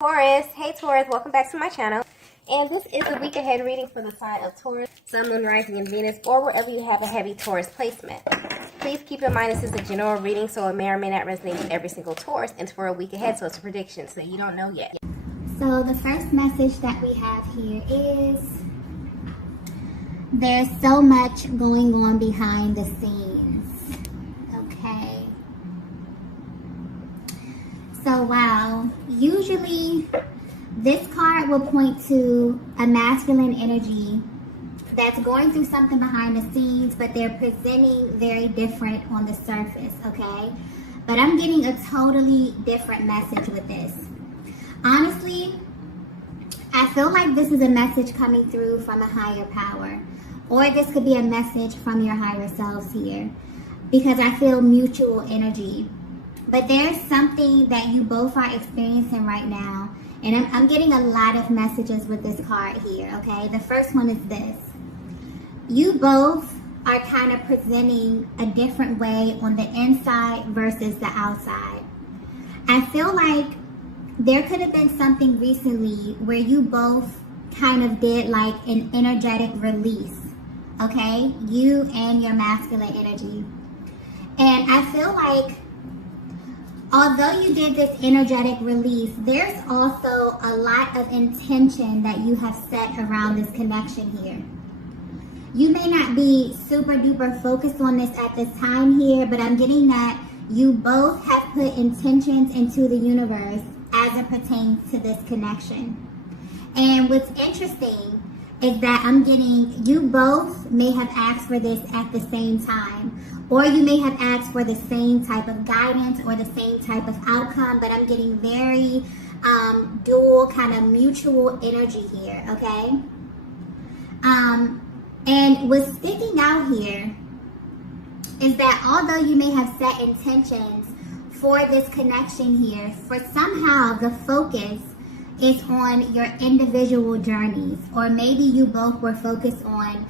Taurus, hey Taurus, welcome back to my channel. And this is the week ahead reading for the sign of Taurus, Sun, Moon, Rising, and Venus, or wherever you have a heavy Taurus placement. Please keep in mind this is a general reading, so it may or may not resonate with every single Taurus. And it's for a week ahead, so it's a prediction, so you don't know yet. So the first message that we have here is there's so much going on behind the scenes. Okay. So wow, usually this card will point to a masculine energy that's going through something behind the scenes, but they're presenting very different on the surface, okay? But I'm getting a totally different message with this. Honestly, I feel like this is a message coming through from a higher power, or this could be a message from your higher selves here, because I feel mutual energy. But there's something that you both are experiencing right now, and I'm getting a lot of messages with this card here, okay? The first one is this. You both are kind of presenting a different way on the inside versus the outside. I feel like there could have been something recently where you both kind of did like an energetic release, okay? You and your masculine energy. And I feel like although you did this energetic release, there's also a lot of intention that you have set around this connection here. You may not be super duper focused on this at this time here, but I'm getting that you both have put intentions into the universe as it pertains to this connection. And what's interesting is that I'm getting you both may have asked for this at the same time, or you may have asked for the same type of guidance or the same type of outcome, but I'm getting very dual kind of mutual energy here, okay? And what's sticking out here is that although you may have set intentions for this connection here, for somehow the focus is on your individual journeys, or maybe you both were focused on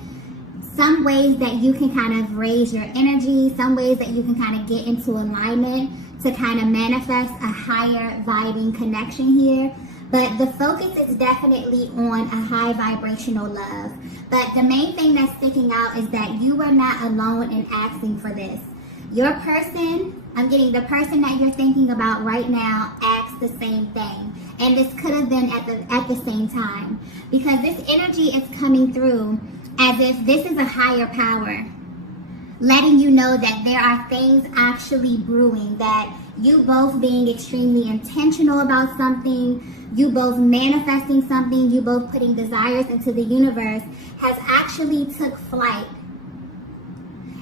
some ways that you can kind of raise your energy, some ways that you can kind of get into alignment to kind of manifest a higher vibing connection here. But the focus is definitely on a high vibrational love. But the main thing that's sticking out is that you are not alone in asking for this. Your person, I'm getting the person that you're thinking about right now, asked the same thing. And this could have been at the same time. Because this energy is coming through as if this is a higher power, letting you know that there are things actually brewing, that you both being extremely intentional about something, you both manifesting something, you both putting desires into the universe has actually took flight.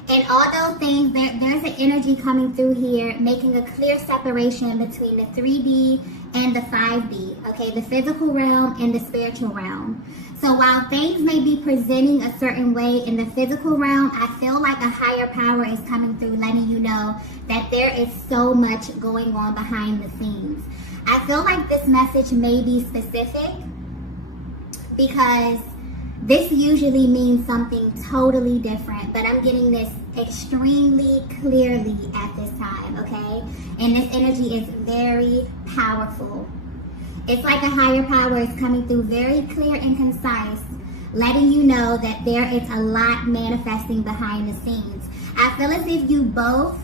And all those things, there's an energy coming through here, making a clear separation between the 3D and the 5D, okay? The physical realm and the spiritual realm. So while things may be presenting a certain way in the physical realm, I feel like a higher power is coming through, letting you know that there is so much going on behind the scenes. I feel like this message may be specific because this usually means something totally different, but I'm getting this extremely clearly at this time, okay? And this energy is very powerful. It's like a higher power is coming through very clear and concise, letting you know that there is a lot manifesting behind the scenes. I feel as if you both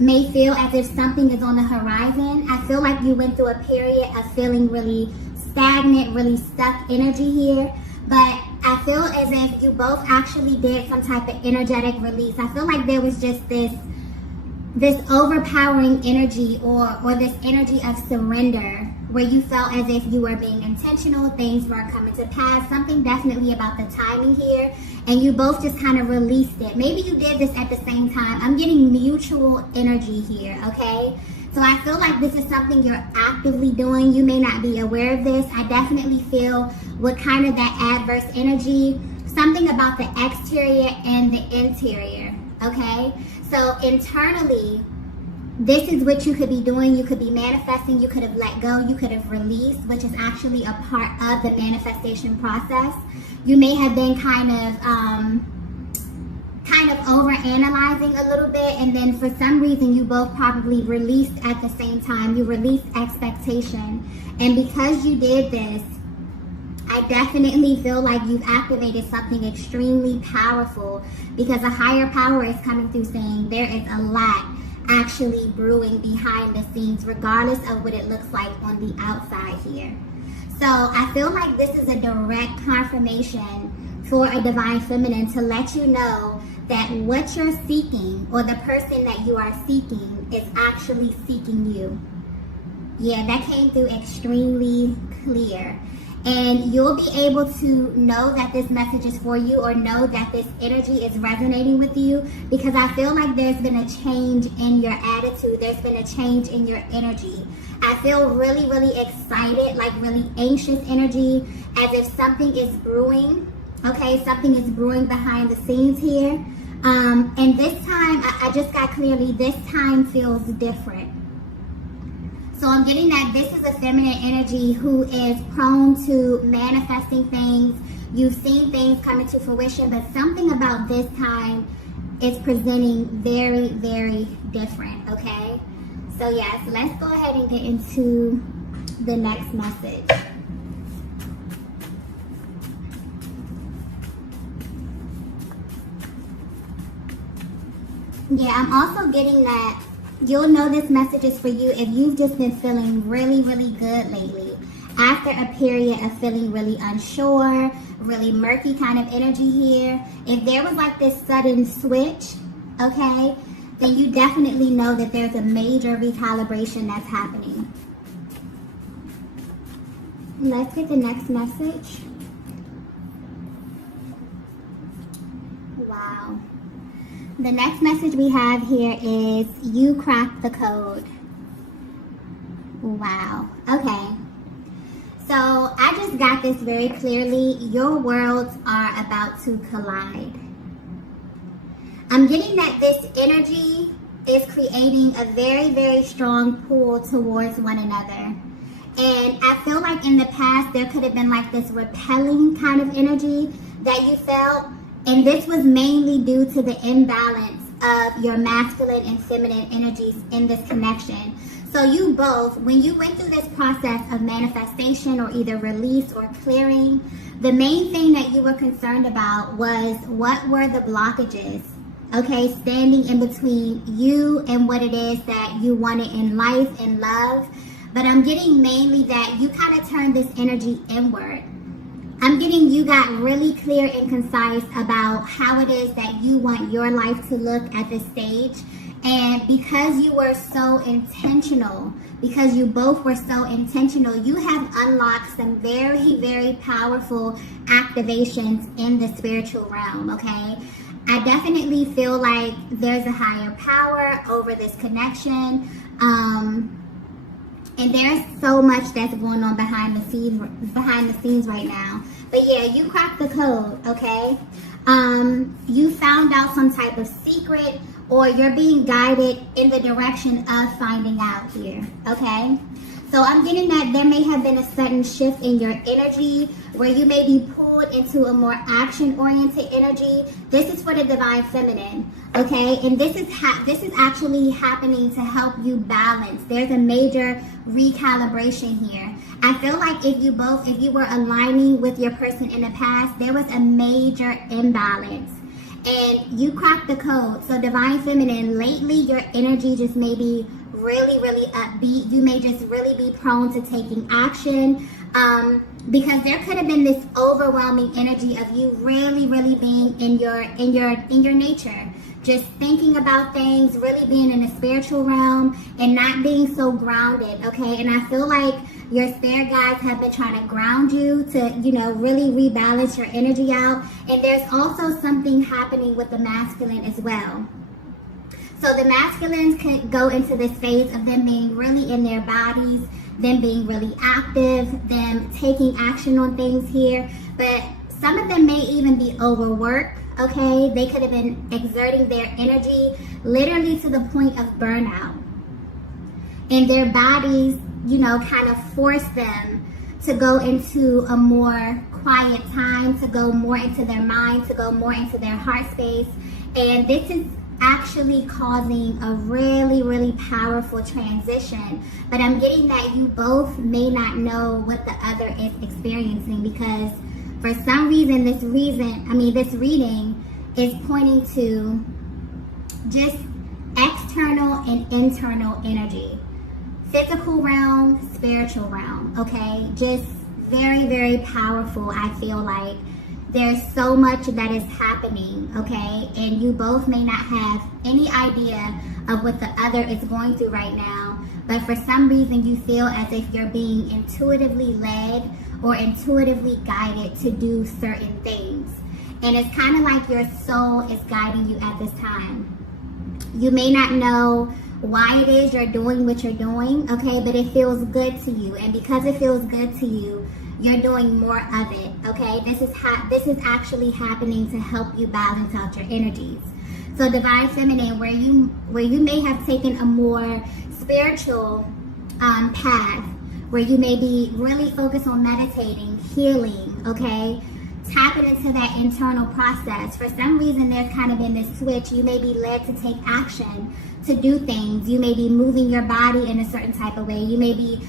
may feel as if something is on the horizon. I feel like you went through a period of feeling really stagnant, really stuck energy here. But I feel as if you both actually did some type of energetic release. I feel like there was just this overpowering energy or this energy of surrender where you felt as if you were being intentional, things weren't coming to pass, something definitely about the timing here, and you both just kind of released it. Maybe you did this at the same time. I'm getting mutual energy here, okay? So I feel like this is something you're actively doing. You may not be aware of this. I definitely feel what kind of that adverse energy, something about the exterior and the interior, okay? So internally, this is what you could be doing. You could be manifesting. You could have let go. You could have released, which is actually a part of the manifestation process. You may have been kind kind of overanalyzing a little bit, and then for some reason you both probably released at the same time. You released expectation, and because you did this, I definitely feel like you've activated something extremely powerful, because a higher power is coming through saying there is a lot actually brewing behind the scenes, regardless of what it looks like on the outside here. So I feel like this is a direct confirmation for a divine feminine to let you know that what you're seeking, or the person that you are seeking, is actually seeking you. Yeah, that came through extremely clear. And you'll be able to know that this message is for you, or know that this energy is resonating with you, because I feel like there's been a change in your attitude. There's been a change in your energy. I feel really, really excited, like really anxious energy, as if something is brewing. Okay, something is brewing behind the scenes here. And this time, I just got clearly, this time feels different. So I'm getting that this is a feminine energy who is prone to manifesting things. You've seen things come into fruition, but something about this time is presenting very, very different, okay? So yes, let's go ahead and get into the next message. Yeah, I'm also getting that you'll know this message is for you if you've just been feeling really, really good lately. After a period of feeling really unsure, really murky kind of energy here, if there was like this sudden switch, okay, then you definitely know that there's a major recalibration that's happening. Let's get the next message. Wow. The next message we have here is you cracked the code. Wow. Okay. So I just got this very clearly. Your worlds are about to collide. I'm getting that this energy is creating a very, very strong pull towards one another. And I feel like in the past there could have been like this repelling kind of energy that you felt. And this was mainly due to the imbalance of your masculine and feminine energies in this connection. So you both, when you went through this process of manifestation, or either release or clearing, the main thing that you were concerned about was what were the blockages, okay, standing in between you and what it is that you wanted in life and love. But I'm getting mainly that you kind of turned this energy inward. I'm getting you got really clear and concise about how it is that you want your life to look at this stage. And because you were so intentional, because you both were so intentional, you have unlocked some very, very powerful activations in the spiritual realm, okay? I definitely feel like there's a higher power over this connection. And there's so much that's going on behind the scenes right now. But yeah, you cracked the code, okay? You found out some type of secret, or you're being guided in the direction of finding out here, okay? So I'm getting that there may have been a sudden shift in your energy where you may be pulled into a more action-oriented energy. This is for the divine feminine, okay? And this is actually happening to help you balance. There's a major recalibration here. I feel like if you were aligning with your person in the past, there was a major imbalance. And you cracked the code. So divine feminine, lately your energy just may be really, really upbeat. You may just really be prone to taking action, because there could have been this overwhelming energy of you really, really being in your nature, just thinking about things, really being in the spiritual realm and not being so grounded, okay? And I feel like your spirit guides have been trying to ground you to, really rebalance your energy out. And there's also something happening with the masculine as well. So the masculines can go into this phase of them being really in their bodies, them being really active, them taking action on things here. But some of them may even be overworked, okay? They could have been exerting their energy literally to the point of burnout. And their bodies, kind of force them to go into a more quiet time, to go more into their mind, to go more into their heart space. And this is actually causing a really, really powerful transition. But I'm getting that you both may not know what the other is experiencing, because for some reason, this reading is pointing to just external and internal energy. Physical realm, spiritual realm, okay? Just very, very powerful, I feel like. There's so much that is happening, okay? And you both may not have any idea of what the other is going through right now, but for some reason you feel as if you're being intuitively led or intuitively guided to do certain things. And it's kind of like your soul is guiding you at this time. You may not know why it is you're doing what you're doing, okay? But it feels good to you. And because it feels good to you, you're doing more of it, okay? This is actually happening to help you balance out your energies. So Divine Feminine, where you may have taken a more spiritual path, where you may be really focused on meditating, healing, okay? Tapping into that internal process. For some reason, there's kind of been this switch. You may be led to take action, to do things. You may be moving your body in a certain type of way. You may be,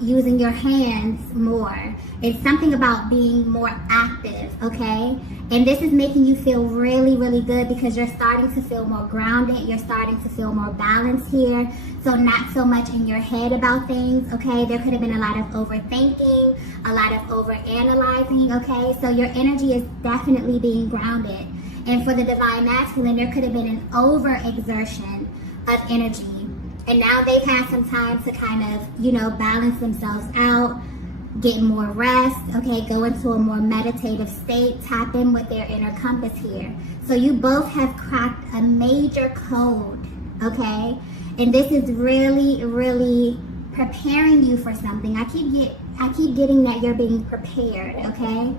using your hands more. It's something about being more active, okay? And this is making you feel really, really good, because you're starting to feel more grounded. You're starting to feel more balanced here. So not so much in your head about things, okay? There could have been a lot of overthinking, a lot of overanalyzing, okay? So your energy is definitely being grounded. And for the Divine Masculine, there could have been an overexertion of energy. And now they've had some time to kind of, balance themselves out, get more rest, okay, go into a more meditative state, tap in with their inner compass here. So you both have cracked a major code, okay? And this is really, really preparing you for something. I keep getting that you're being prepared, okay?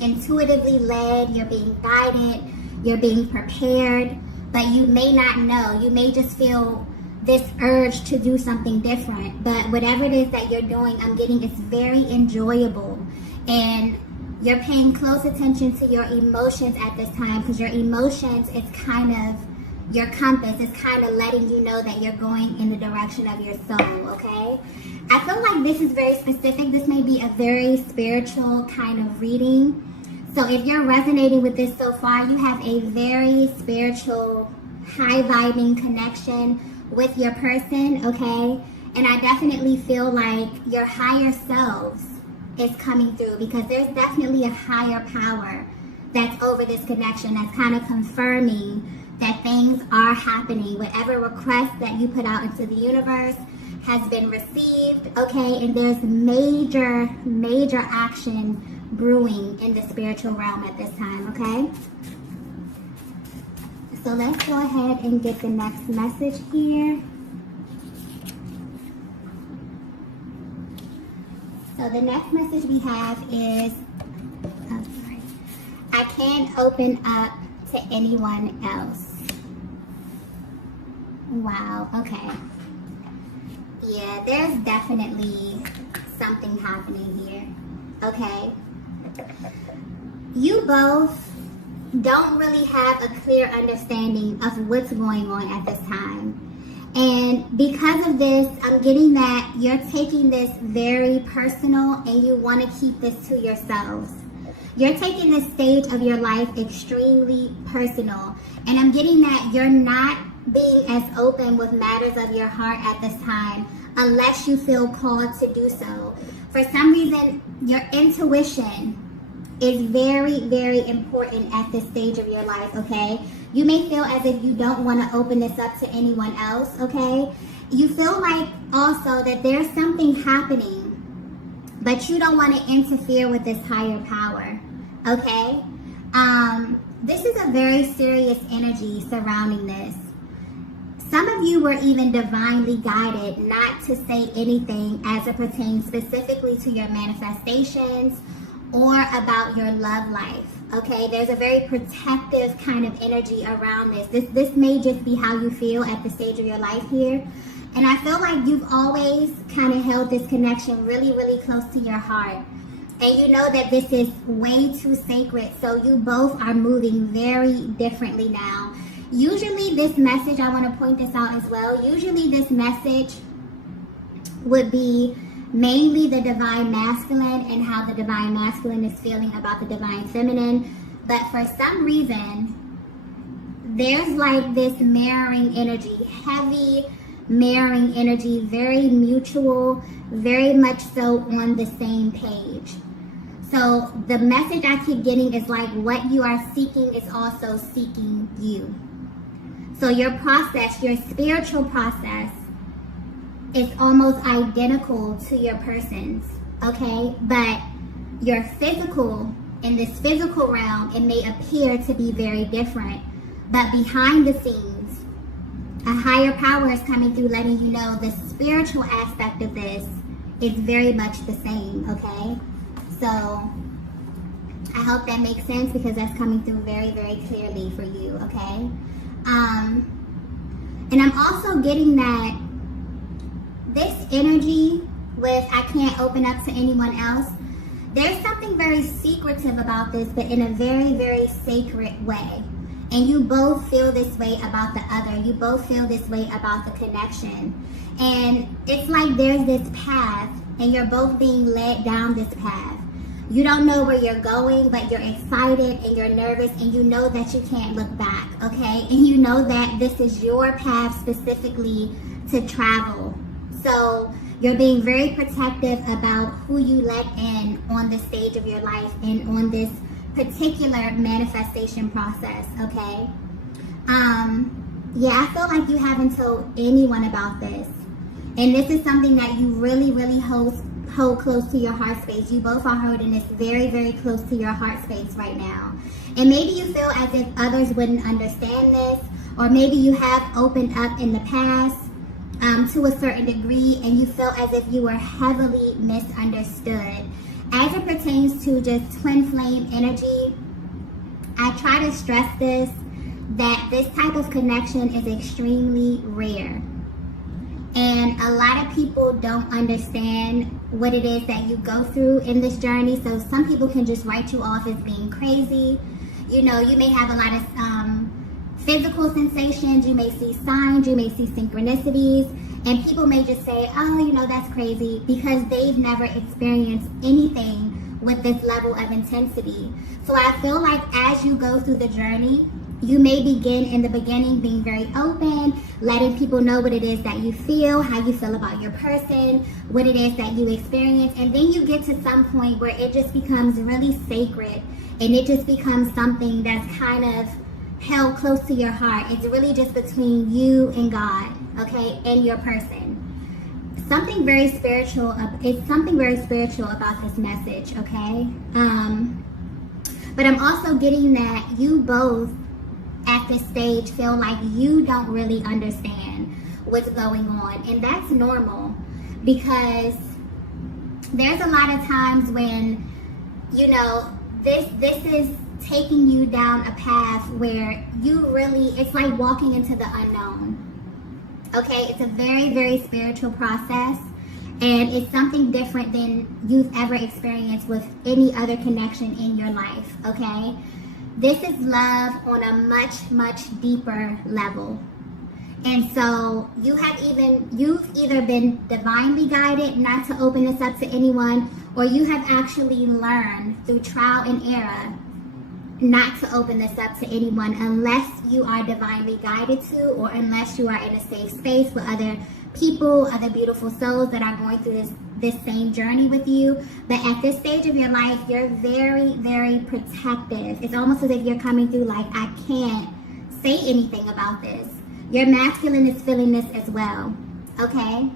Intuitively led, you're being guided, you're being prepared, but you may not know. You may just feel this urge to do something different, but whatever it is that you're doing, I'm getting it's very enjoyable, and you're paying close attention to your emotions at this time, because your emotions is kind of your compass. Is kind of letting you know that you're going in the direction of your soul, okay? I feel like this is very specific. This may be a very spiritual kind of reading. So if you're resonating with this so far, you have a very spiritual, high vibing connection with your person, okay? And I definitely feel like your higher selves is coming through, because there's definitely a higher power that's over this connection, that's kind of confirming that things are happening. Whatever request that you put out into the universe has been received, okay? And there's major, major action brewing in the spiritual realm at this time, okay? So let's go ahead and get the next message here. So the next message we have is, I can't open up to anyone else. Wow, okay. Yeah, there's definitely something happening here, okay? You both don't really have a clear understanding of what's going on at this time. And because of this, I'm getting that you're taking this very personal, and you want to keep this to yourselves. You're taking this stage of your life extremely personal. And I'm getting that you're not being as open with matters of your heart at this time, unless you feel called to do so. For some reason, your intuition is very, very important at this stage of your life, okay? You may feel as if you don't want to open this up to anyone else, okay? You feel like also that there's something happening, but you don't want to interfere with this higher power, okay? This is a very serious energy surrounding this. Some of you were even divinely guided not to say anything as it pertains specifically to your manifestations or about your love life, okay? There's a very protective kind of energy around this. This may just be how you feel at the stage of your life here. And I feel like you've always kind of held this connection really, really close to your heart. And you know that this is way too sacred. So you both are moving very differently now. Usually this message, I want to point this out as well. Usually this message would be mainly the divine masculine and how the divine masculine is feeling about the divine feminine. But for some reason, there's like this mirroring energy, heavy mirroring energy, very mutual, very much so on the same page. So the message I keep getting is like what you are seeking is also seeking you. So your process, your spiritual process, is almost identical to your person's, okay? But your physical, in this physical realm, it may appear to be very different. But behind the scenes, a higher power is coming through letting you know the spiritual aspect of this is very much the same, okay? So I hope that makes sense because that's coming through very, very clearly for you, okay? And I'm also getting that this energy with I can't open up to anyone else, there's something very secretive about this, but in a very, very sacred way. And you both feel this way about the other. You both feel this way about the connection. And it's like there's this path and you're both being led down this path. You don't know where you're going, but you're excited and you're nervous and you know that you can't look back, okay? And you know that this is your path specifically to travel. So you're being very protective about who you let in on this stage of your life and on this particular manifestation process, okay? Yeah, I feel like you haven't told anyone about this. And this is something that you really, really hold close to your heart space. You both are holding this very, very close to your heart space right now. And maybe you feel as if others wouldn't understand this, or maybe you have opened up in the past to a certain degree and you feel as if you were heavily misunderstood. As it pertains to just twin flame energy, I try to stress this, that this type of connection is extremely rare. And a lot of people don't understand what it is that you go through in this journey. So some people can just write you off as being crazy. You know, you may have a lot of physical sensations. You may see signs. You may see synchronicities. And people may just say, oh, you know, that's crazy because they've never experienced anything with this level of intensity. So I feel like as you go through the journey, you may begin in the beginning being very open, letting people know what it is that you feel, how you feel about your person, what it is that you experience. And then you get to some point where it just becomes really sacred and it just becomes something that's kind of held close to your heart. It's really just between you and God, okay, and your person. Something very spiritual. It's something very spiritual about this message, okay? But I'm also getting that you both at this stage feel like you don't really understand what's going on, and that's normal because there's a lot of times when, you know, this is taking you down a path where you really, it's like walking into the unknown. Okay, it's a very, very spiritual process, and it's something different than you've ever experienced with any other connection in your life, okay? This is love on a much, much deeper level. And so you've either been divinely guided not to open this up to anyone, or you have actually learned through trial and error not to open this up to anyone unless you are divinely guided to, or unless you are in a safe space with other people, other beautiful souls that are going through this same journey with you. But at this stage of your life, you're very, very protective. It's almost as if you're coming through like, I can't say anything about this. Your masculine is feeling this as well, okay?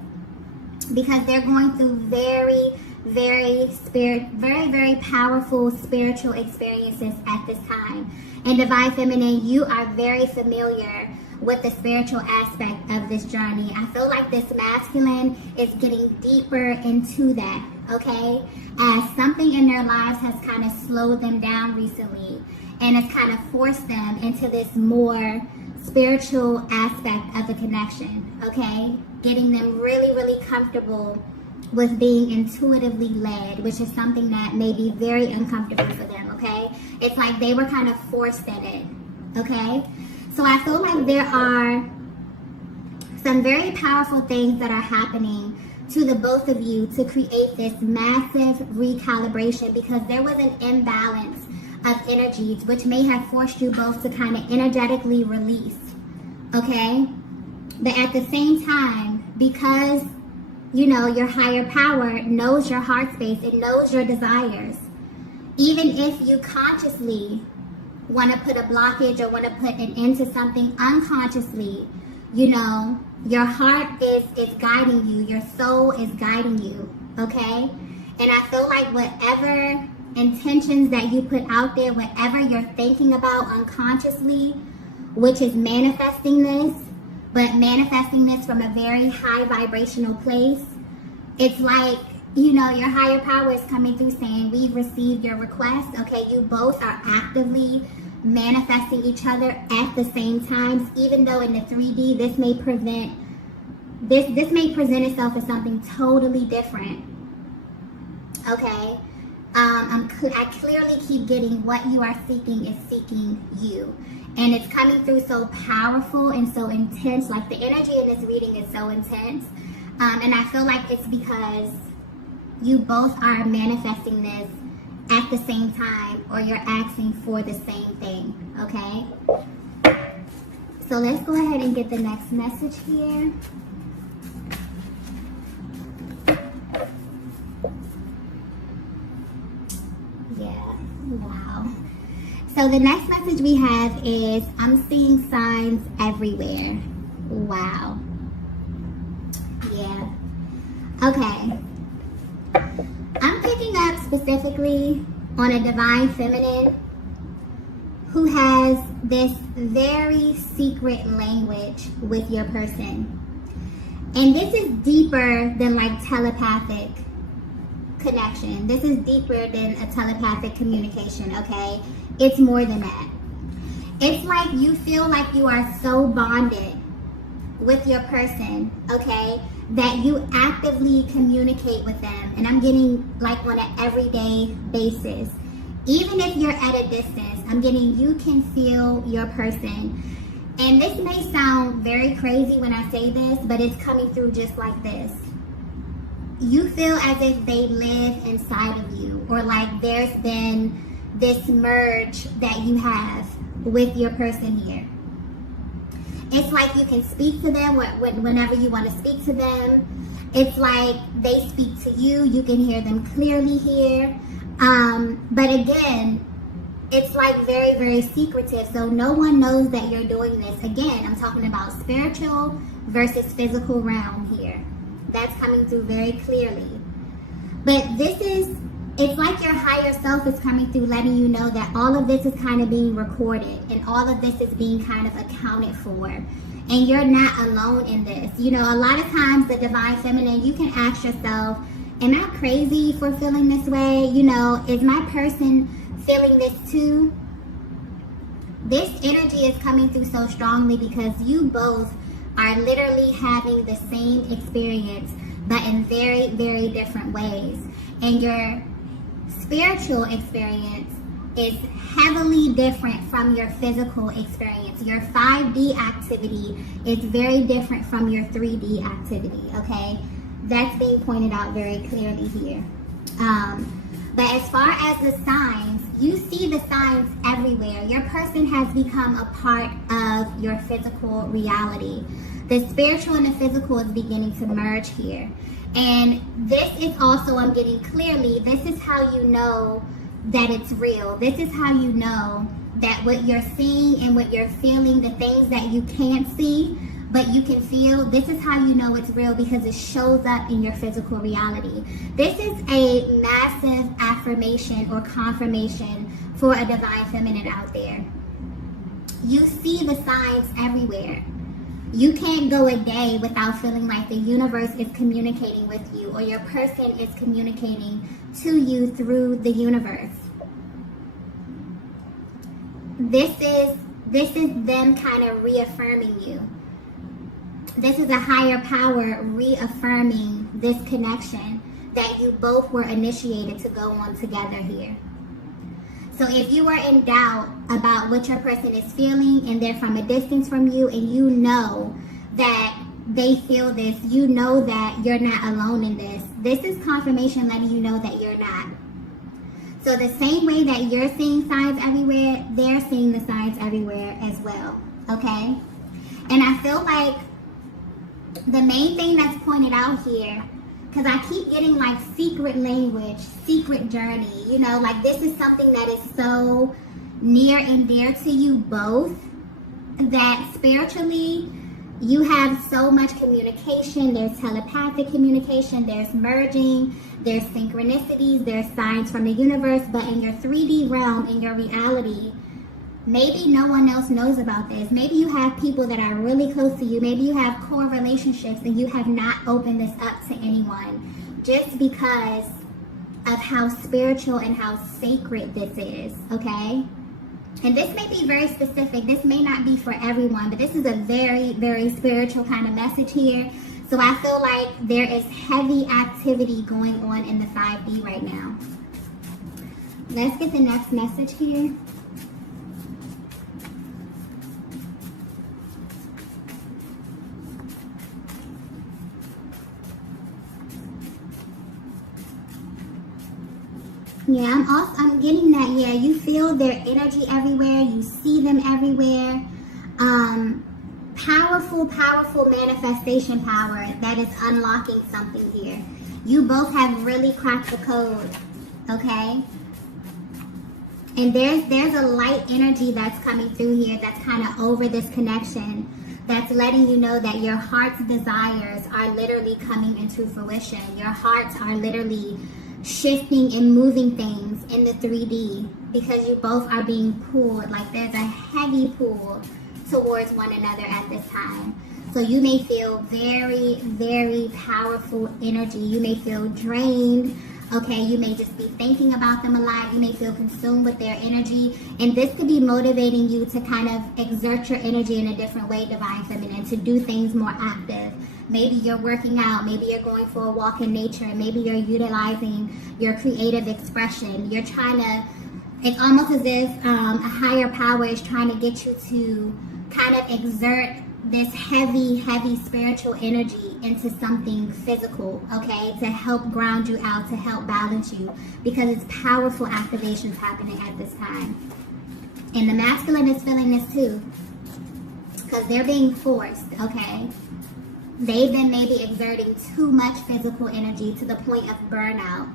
Because they're going through very, very powerful spiritual experiences at this time. And divine feminine, you are very familiar with the spiritual aspect of this journey. I feel like this masculine is getting deeper into that, okay? As something in their lives has kind of slowed them down recently and has kind of forced them into this more spiritual aspect of the connection, okay? getting them really, really comfortable with being intuitively led, which is something that may be very uncomfortable for them, okay? It's like they were kind of forced in it, okay? So I feel like there are some very powerful things that are happening to the both of you to create this massive recalibration, because there was an imbalance of energies which may have forced you both to kind of energetically release, okay? But at the same time, because you know your higher power knows your heart space, it knows your desires, even if you consciously want to put a blockage or want to put an end to something, unconsciously, you know, your heart is guiding you, your soul is guiding you, okay? And I feel like whatever intentions that you put out there, whatever you're thinking about unconsciously, which is manifesting this, but manifesting this from a very high vibrational place, it's like, you know, your higher power is coming through saying, we've received your request, okay? You both are actively manifesting each other at the same time, even though in the 3D this may present itself as something totally different, okay? I clearly keep getting what you are seeking is seeking you, and it's coming through so powerful and so intense. Like the energy in this reading is so intense, and I feel like it's because you both are manifesting this at the same time, or you're asking for the same thing, okay? So let's go ahead and get the next message here. Yeah, wow. So the next message we have is, I'm seeing signs everywhere. Wow. Yeah. Okay. I'm picking up specifically on a divine feminine who has this very secret language with your person. And this is deeper than like telepathic connection. This is deeper than a telepathic communication, okay? It's more than that. It's like you feel like you are so bonded with your person, okay, that you actively communicate with them. And I'm getting like on an everyday basis. Even if you're at a distance, I'm getting you can feel your person. And this may sound very crazy when I say this, but it's coming through just like this. You feel as if they live inside of you, or like there's been this merge that you have with your person here. It's like you can speak to them whenever you want to speak to them. It's like they speak to you. You can hear them clearly here. But again, it's like very, very secretive. So no one knows that you're doing this. Again, I'm talking about spiritual versus physical realm here. That's coming through very clearly. But it's like your higher self is coming through, letting you know that all of this is kind of being recorded and all of this is being kind of accounted for. And you're not alone in this. You know, a lot of times the divine feminine, you can ask yourself, am I crazy for feeling this way? You know, is my person feeling this too? This energy is coming through so strongly because you both are literally having the same experience, but in very, very different ways. And your spiritual experience is heavily different from your physical experience. Your 5D activity is very different from your 3D activity, okay? That's being pointed out very clearly here. But as far as the signs, you see the signs everywhere. Your person has become a part of your physical reality. The spiritual and the physical is beginning to merge here. And this is also, I'm getting clearly, this is how you know that it's real. This is how you know that what you're seeing and what you're feeling, the things that you can't see, but you can feel, this is how you know it's real, because it shows up in your physical reality. This is a massive affirmation or confirmation for a divine feminine out there. You see the signs everywhere. You can't go a day without feeling like the universe is communicating with you, or your person is communicating to you through the universe. This is them kind of reaffirming you. This is a higher power reaffirming this connection that you both were initiated to go on together here. So if you are in doubt about what your person is feeling and they're from a distance from you and you know that they feel this, you know that you're not alone in this. This is confirmation letting you know that you're not. So the same way that you're seeing signs everywhere, they're seeing the signs everywhere as well, okay? And I feel like the main thing that's pointed out here, because I keep getting like secret language, secret journey, you know, like this is something that is so near and dear to you both that spiritually you have so much communication. There's telepathic communication, there's merging, there's synchronicities, there's signs from the universe, but in your 3D realm, in your reality, maybe no one else knows about this. Maybe you have people that are really close to you. Maybe you have core relationships and you have not opened this up to anyone just because of how spiritual and how sacred this is, okay? And this may be very specific. This may not be for everyone, but this is a very, very spiritual kind of message here. So I feel like there is heavy activity going on in the 5D right now. Let's get the next message here. Yeah, I'm getting that. Yeah, you feel their energy everywhere. You see them everywhere. Powerful manifestation power that is unlocking something here. You both have really cracked the code, okay? And there's a light energy that's coming through here that's kind of over this connection, that's letting you know that your heart's desires are literally coming into fruition. Your hearts are literally shifting and moving things in the 3D because you both are being pulled. Like there's a heavy pull towards one another at this time. So you may feel very, very powerful energy. You may feel drained. Okay, you may just be thinking about them a lot. You may feel consumed with their energy. And this could be motivating you to kind of exert your energy in a different way, Divine Feminine, to do things more active. Maybe you're working out. Maybe you're going for a walk in nature. Maybe you're utilizing your creative expression. You're trying to, it's almost as if a higher power is trying to get you to kind of exert this heavy spiritual energy into something physical, okay, to help ground you out, to help balance you, because it's powerful activations happening at this time. And the masculine is feeling this too, because they're being forced, okay? They've been maybe exerting too much physical energy to the point of burnout,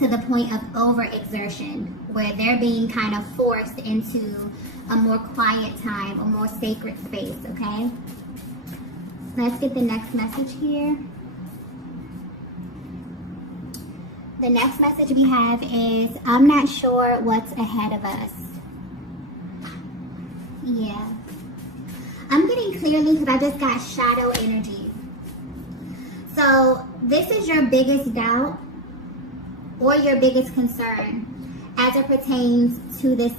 to the point of overexertion, where they're being kind of forced into a more quiet time, a more sacred space, okay? Let's get the next message here. The next message we have is, I'm not sure what's ahead of us. Yeah. I'm getting clearly because I just got shadow energy. So this is your biggest doubt or your biggest concern as it pertains to this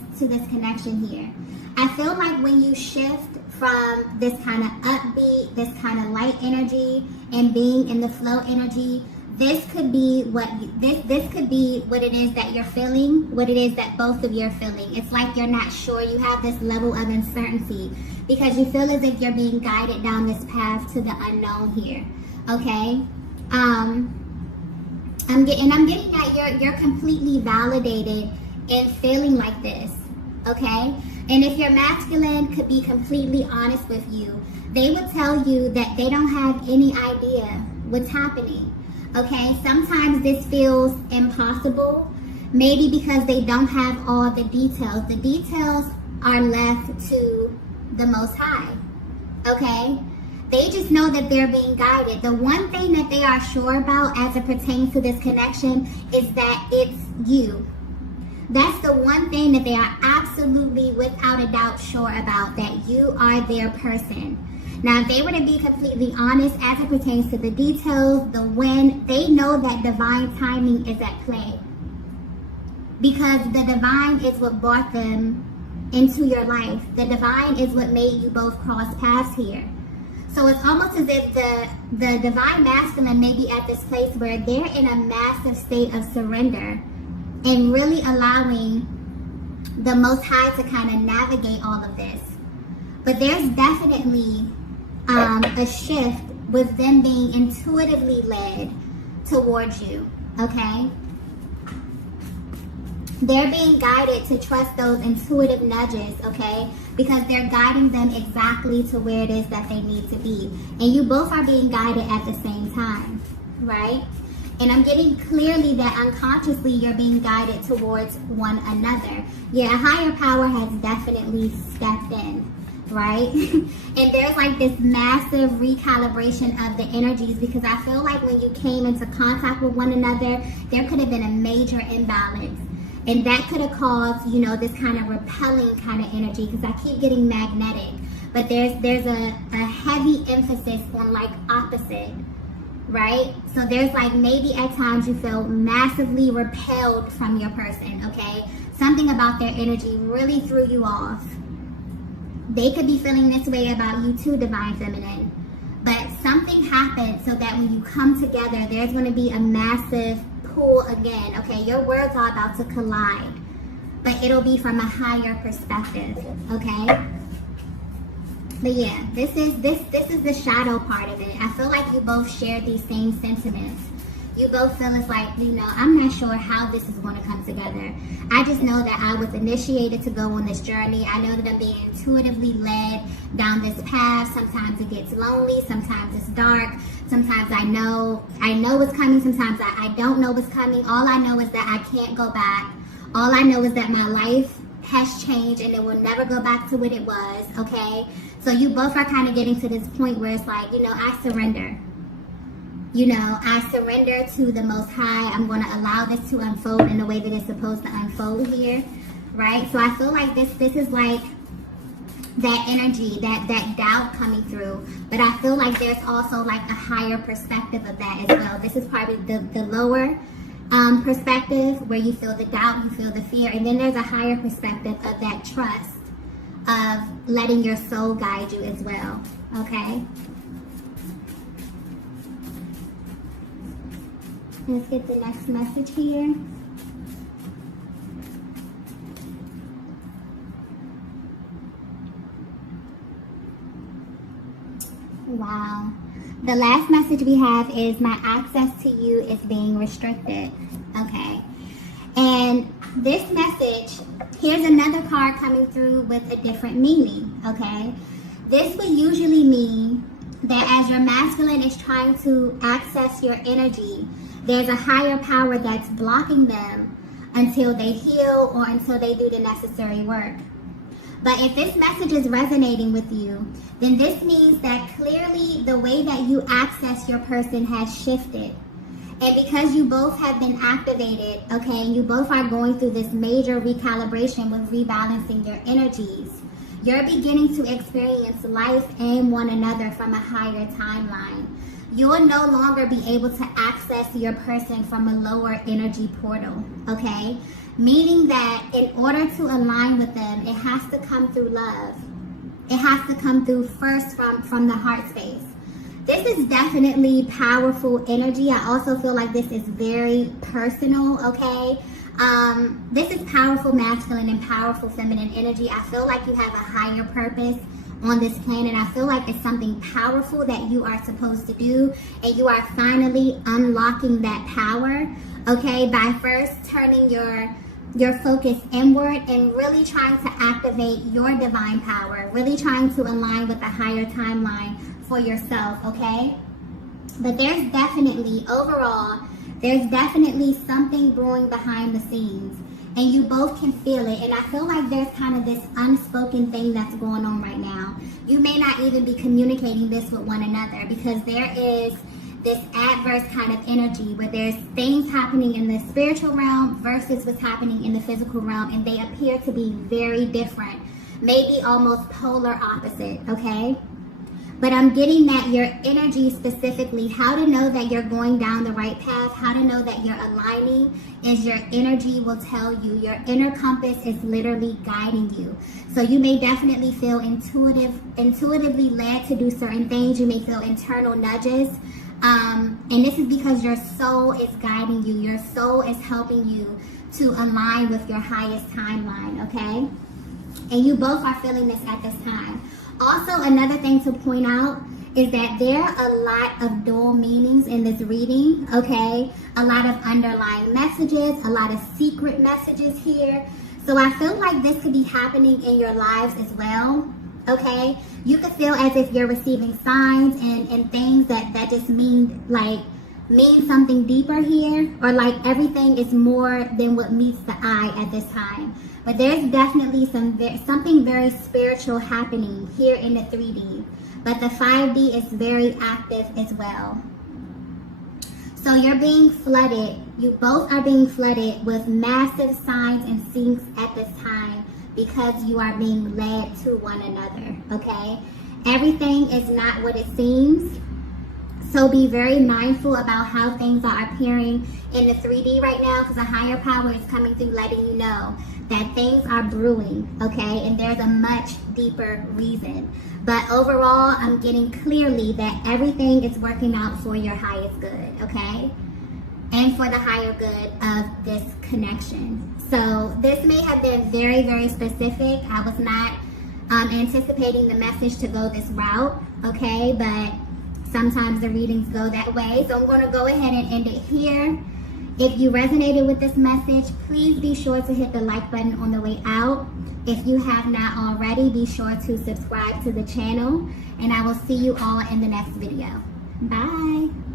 connection here. I feel like when you shift from this kind of upbeat, this kind of light energy, and being in the flow energy, this could be what this could be what it is that you're feeling, what it is that both of you are feeling. It's like you're not sure. You have this level of uncertainty because you feel as if you're being guided down this path to the unknown here. Okay. I'm getting that you're completely validated in feeling like this, okay? And if your masculine could be completely honest with you, they would tell you that they don't have any idea what's happening, okay? Sometimes this feels impossible, maybe because they don't have all the details. The details are left to the Most High, okay? They just know that they're being guided. The one thing that they are sure about as it pertains to this connection is that it's you. That's the one thing that they are absolutely, without a doubt, sure about, that you are their person. Now, if they were to be completely honest as it pertains to the details, the when, they know that divine timing is at play. Because the divine is what brought them into your life. The divine is what made you both cross paths here. So it's almost as if the divine masculine may be at this place where they're in a massive state of surrender and really allowing the Most High to kind of navigate all of this. But there's definitely a shift with them being intuitively led towards you, okay? They're being guided to trust those intuitive nudges, okay? Because they're guiding them exactly to where it is that they need to be. And you both are being guided at the same time, right? And I'm getting clearly that unconsciously you're being guided towards one another. Yeah, a higher power has definitely stepped in, right? And there's like this massive recalibration of the energies, because I feel like when you came into contact with one another, there could have been a major imbalance. And that could have caused, you know, this kind of repelling kind of energy, because I keep getting magnetic. But there's a heavy emphasis on like opposite, right? So there's like maybe at times you feel massively repelled from your person, okay? Something about their energy really threw you off. They could be feeling this way about you too, Divine Feminine. But something happened so that when you come together, there's going to be a massive pull again, okay? Your worlds are about to collide, but it'll be from a higher perspective, okay? But yeah, this is the shadow part of it. I feel like you both share these same sentiments. You both feel it's like, you know, I'm not sure how this is going to come together. I just know that I was initiated to go on this journey. I know that I'm being intuitively led down this path. Sometimes it gets lonely. Sometimes it's dark. Sometimes I know what's coming. Sometimes I don't know what's coming. All I know is that I can't go back. All I know is that my life has changed and it will never go back to what it was, okay? So you both are kind of getting to this point where it's like, you know, I surrender. You know, I surrender to the Most High. I'm going to allow this to unfold in the way that it's supposed to unfold here, right? So I feel like this is like that energy, that doubt coming through. But I feel like there's also like a higher perspective of that as well. This is probably the lower perspective where you feel the doubt, you feel the fear. And then there's a higher perspective of that trust, of letting your soul guide you as well, okay? Let's get the next message here. Wow. The last message we have is my access to you is being restricted. Okay. And this message, here's another card coming through with a different meaning. Okay. This would usually mean that as your masculine is trying to access your energy, there's a higher power that's blocking them until they heal or until they do the necessary work. But if this message is resonating with you, then this means that clearly the way that you access your person has shifted. And because you both have been activated, okay, you both are going through this major recalibration with rebalancing your energies, you're beginning to experience life and one another from a higher timeline. You will no longer be able to access your person from a lower energy portal, okay? Meaning that in order to align with them, it has to come through love. It has to come through first from the heart space. This is definitely powerful energy. I also feel like this is very personal, okay? This is powerful masculine and powerful feminine energy. I feel like you have a higher purpose on this planet. I feel like it's something powerful that you are supposed to do, and you are finally unlocking that power, okay, by first turning your focus inward and really trying to activate your divine power, really trying to align with a higher timeline for yourself, okay? But there's definitely, overall, there's definitely something brewing behind the scenes, and you both can feel it. And I feel like there's kind of this unspoken thing that's going on right now. You may not even be communicating this with one another, because there is this adverse kind of energy where there's things happening in the spiritual realm versus what's happening in the physical realm, and they appear to be very different, maybe almost polar opposite, okay? But I'm getting that your energy specifically, how to know that you're going down the right path, how to know that you're aligning, is your energy will tell you. Your inner compass is literally guiding you. So you may definitely feel intuitively led to do certain things. You may feel internal nudges. And this is because your soul is guiding you. Your soul is helping you to align with your highest timeline, okay? And you both are feeling this at this time. Also, another thing to point out is that there are a lot of dual meanings in this reading, okay? A lot of underlying messages, a lot of secret messages here. So I feel like this could be happening in your lives as well, okay? You could feel as if you're receiving signs and things that just mean something deeper here, or like everything is more than what meets the eye at this time. But there's definitely something very spiritual happening here in the 3D. But the 5D is very active as well. So you're being flooded. You both are being flooded with massive signs and syncs at this time because you are being led to one another, okay? Everything is not what it seems. So be very mindful about how things are appearing in the 3D right now, because a higher power is coming through letting you know that things are brewing, okay? And there's a much deeper reason. But overall, I'm getting clearly that everything is working out for your highest good, okay? And for the higher good of this connection. So this may have been very, very specific. I was not anticipating the message to go this route, okay? But sometimes the readings go that way. So I'm going to go ahead and end it here. If you resonated with this message, please be sure to hit the like button on the way out. If you have not already, be sure to subscribe to the channel. And I will see you all in the next video. Bye.